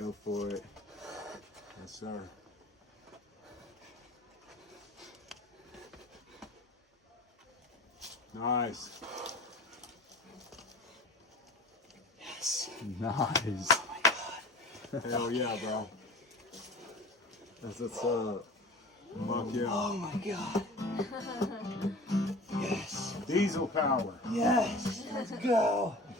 Go for it. Yes, sir. Nice. Yes. Nice. Oh my God. Hell yeah, bro. That's what's up. Fuck yeah. Oh my God. Yes. Diesel power. Yes. Let's go.